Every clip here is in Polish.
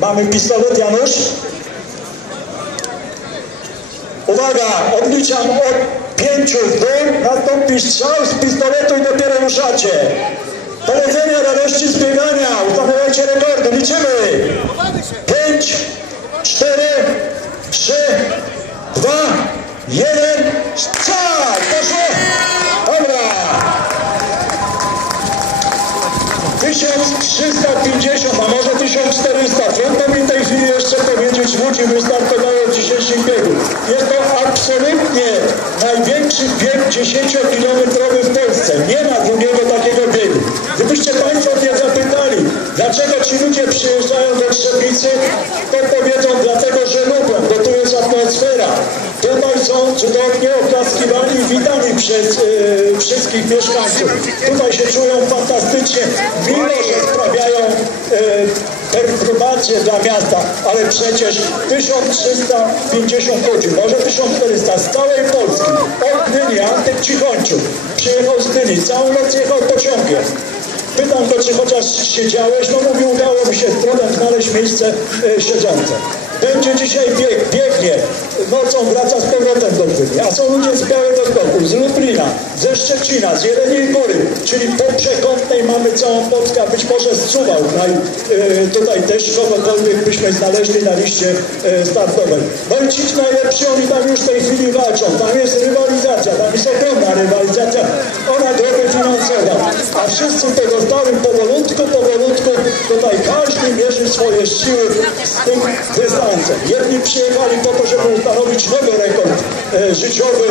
Mamy pistolet, Janusz? Uwaga, odliczam od 5 w dół, nastąpi strzał z pistoletu i dopiero ruszacie. Powodzenia, radości z biegania, ustawiajcie rekordy, liczymy. 5, 4, 3, 2, 1, strzał! Poszło! Dobra! 1350, a może 1400. Trudno mi w tej chwili jeszcze powiedzieć, ludzi wystartowało w dzisiejszym biegu. Jest to absolutnie największy bieg 10-kilometrowy w Polsce. Nie ma drugiego takiego biegu. Gdybyście Państwo mnie zapytali, dlaczego ci ludzie przyjeżdżają do Trzebnicy, to powiedzą dlatego, że lubią, bo tu jest atmosfera. Tutaj są cudownie oklaskiwani i witani przez wszystkich mieszkańców. Tutaj się czują fantastycznie, mimo że sprawiają perturbacje dla miasta, ale przecież 1350 ludzi, może 1400 z całej Polski, od Gdyni, Antek Cichończuk przyjechał z Gdyni, całą noc jechał pociągiem. Pytam go, czy chociaż siedziałeś, no mówi, udało mi się z trudem znaleźć miejsce siedzące. Będzie dzisiaj biegnie, nocą wraca z powrotem do Gdyni, a są ludzie z Białegostoku, z Lublina, ze Szczecina, z Jeleniej Góry, czyli po przekątnej mamy całą Polskę, a być może z Suwałk, tutaj też kogokolwiek byśmy znaleźli na liście startowej. No i ci najlepsi, oni tam już w tej chwili walczą, tam jest rywalizacja, tam jest ogromna rywalizacja o nagrodę finansową, a wszyscy pozostałym powolutku, tutaj każdy mierzy swoje siły z tym dystansem. Jedni przyjechali po to, żeby ustanowić nowy rekord życiowy,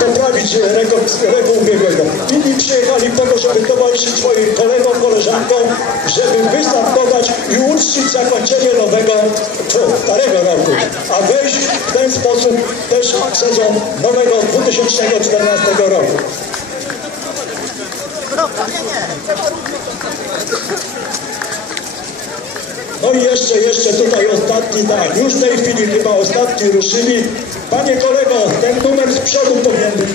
poprawić rekord reguł ubiegłego. Inni przyjechali po to, żeby towarzyszyć swoim kolegom, koleżankom, żeby wystartować i uczcić zakończenie starego roku, a wejść w ten sposób też w sezon nowego 2014 roku. No i jeszcze tutaj ostatni, tak, już w tej chwili chyba ostatni ruszyli. Panie kolego, ten numer z przodu powinien być.